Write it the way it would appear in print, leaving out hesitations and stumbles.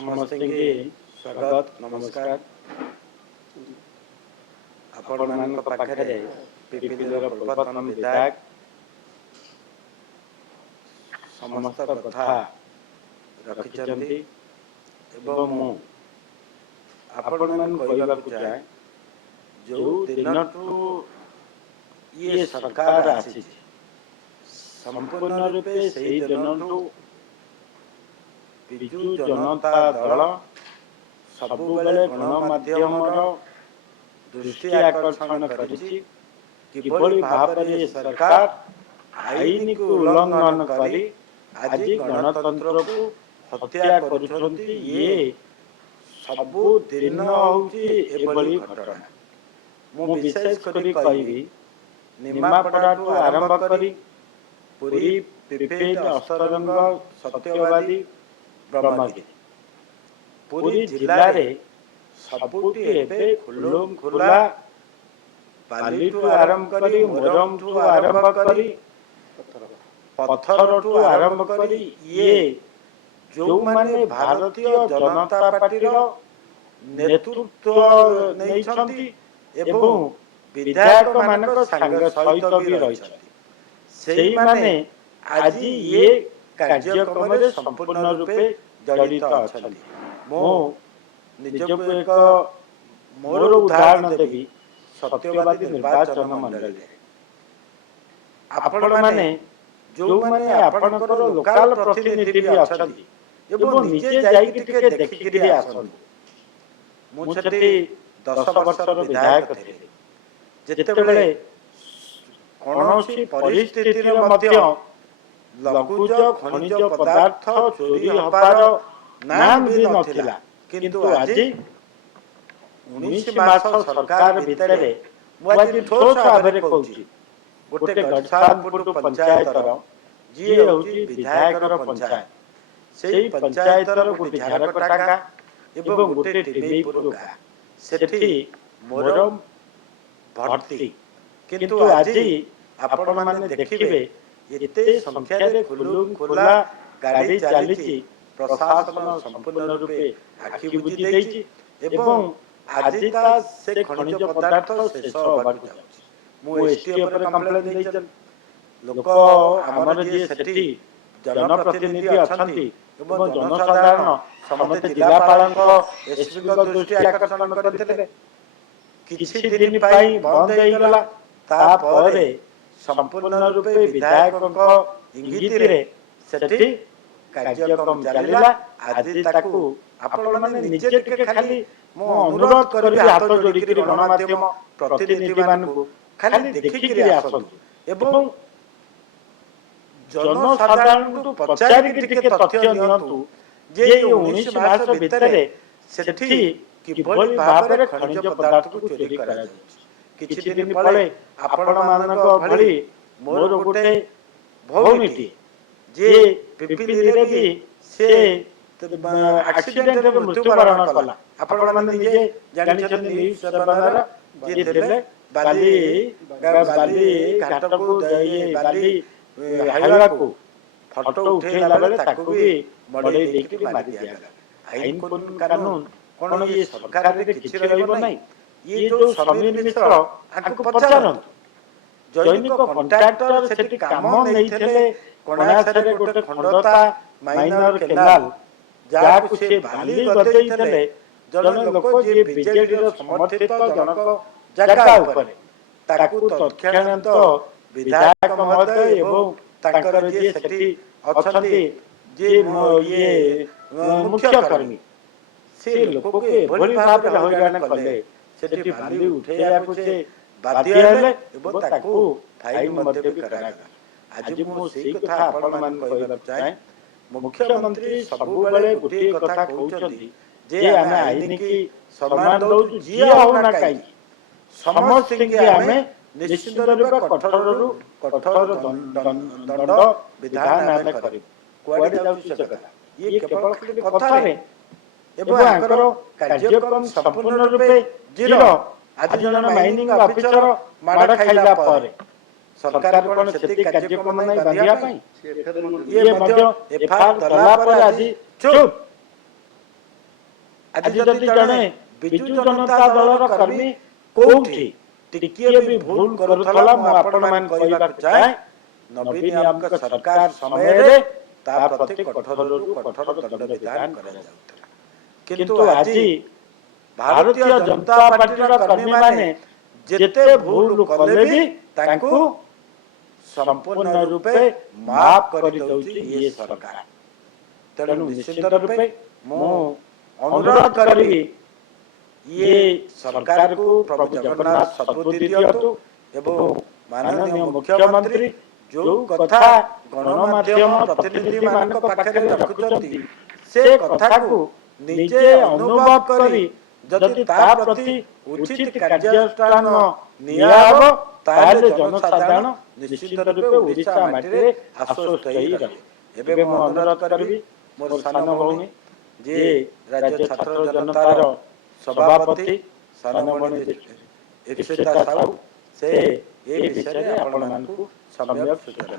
समस्त की स्वागत नमस्कार। आपण मान पाखे पिपिलर पूर्वतन विधायक समस्त कथा रखिंट एवं आपण मान कहवाक चाहे जो दिन ये सरकार आसी संपूर्ण रूपे से दिन विजु जनता दल सबुबले गणमाध्यम दृष्टि आकर्षण करिछि किभली भाबरे सरकार आईन को उल्लंघन करी आज गणतंत्र को हत्या करुछंती। ये सबु दिन होउछि एभली घटना। मु विशेष करी कहबी निमापड़ाठू आरंभ करी पुरी पिपेट अस्तरंग सत्यवादी ब्रह्मगिरी पुरी जिले में सबुटी एबे खुलम खुला बालीठू आरंभ करी मोरमठू आरंभ करी पत्थरठू आरंभ करी ये जो माने भारतीय जनता पार्टी नेतृत्व नहीं एवं विधायक मानक संग सहित भी रही माने आज ये कार्यक्रम संपूर्ण रूपे जड़ित अच्छा। मो निजक एक मोर उदाहरण देवी सत्यवादी निर्वाचन मंडल आपण माने जो माने आपनकर लोकल प्रतिनिधि भी अछंती एवं निजे जाई टिके देखिकरी आसंतु। मु छथि 10 वर्षर विधायक थे जेतेबेले कोनोसी परिस्थिति रे मध्य लघुज खनिज पदार्थ चोरी हबार नाम भी नथिला किंतु आज 19 मास सरकार भितरे मुझे ठोस भाव कहूँ गोटे गड़सालपुर पंचायत जी हूँ विधायक पंचायत से पंचायत गोटे झारकटाका एवं गोटे टिमेपुर गाँ सेठी मोर भर्ती किंतु आज आपण माने देखिबे एते संख्या रे खुलुम खुला गाड़ी चलीची प्रशासन संपूर्ण रूपे आखि बुझी देछि एवं आजिका से खनिज पदार्थ शेष होबाक जाउछि। मु एसटी पर कंप्लेन देइछन लोक हमर जे सेठी जनप्रतिनिधि अछंती एवं जनसाधारण समस्त जिलापालक एसपी को दृष्टि आकर्षण करथिले किछि दिन पाई बंद हो गला तापरे संपूर्ण रूपे विधायक इंगित रे सेठी कार्यक्रम चलिला। आज ताकू आपण माने निजे टिके खाली मो अनुरोध करबी हाथ जोड़ी करी गणमाध्यम प्रतिनिधि मानकू खाली देखिकरी आसंतु एवं जनसाधारण को पचारि टिके तथ्य नियंतु जे 19 मास भितरे सेठी किभली भाबरे खनिज पदार्थ को चोरी करा जाउछि। किछि दिन पळे आपण मानक भली मोर गोटे भौनीटी जे पिपिली रे भी से एक्सीडेंट रे मृत्युवरण कला। आपण माने निजे जानि छथि न्यूज सेवनर जे देले बाली घाट को ये बाली हाईवा को फोटो उठेला बेले ताकू भी मडे देखि मारि दिया गला। आईन कानून कोन ये सरकार रे किछि रहइबो नै। ये जो समीर मिश्र आकु पचारन जैनिक कॉन्ट्रैक्टर सेठी काम नैथिले कोणासरे गोटे खंडता माइनर केनाल जाकु से बाली गदैथिले जन लोक जे बीजेडी रो समर्थित जनक जगह ऊपर ताकू तत्क्षणांत विधायक महोदय एवं ताकर जे सेठी अछंती जे ये मुख्य कर्मी से लोक के भली भाव रे होइरान कले सेठी बाली उठेया से बाध्य हेले एवं ताकू फाइन मध्य भी करागा। आज मु सेही कथा आपण मान कहबा चाहे मुख्यमंत्री सबु बेले गुटी कथा कहउछंती जे आमे आईन की सम्मान दउ जिया हो ना काई समस्त के आमे निश्चित रूपे कठोर दंड विधान आमे करिब। कोआडे जाउछि से कथा ये केवल कथा रे एवं आकर कार्यक्रम संपूर्ण रूपे जीरो। आज जन माइनिंग ऑफिसर माड़ खाइला पर सरकार कोन सेति कार्यक्रम नै बांधिया पई ये मध्य एफआर दला पर आज चुप आज जदि जड़े विजु जनता दलर कर्मी कोठी टिकिए भी भूल करुथला मु आपण मान कहबा चाहे नवीन यामक सरकार समय रे ता प्रति कठोर दंड विधान करा जाउतला किंतु आज भारतीय जनता पार्टी कर्मी माने जेते भूल कले भी तांको संपूर्ण रूपे माफ कर दउची ये सरकार। तेणु निश्चित रूपे मु अनुरोध करी ये सरकार को प्रभु जगन्नाथ सद्बुद्धि दियतु एवं माननीय मुख्यमंत्री जो कथा गणमाध्यम प्रतिनिधि मान पाखे रखुचंती से कथा को निजे अनुभव करी जदि ता प्रति उचित कार्यानुष्ठान नियाब ताले जनसाधारण निश्चित रूपे ओडिशा माटी आश्वस्त होई रहे। एबे मु अनुरोध करबी मोर सान भौणी जे राज्य छात्र जनतार सभापति सानमणि इप्सिता साहू से ए विषय आपण मानकु सम्यक सूचना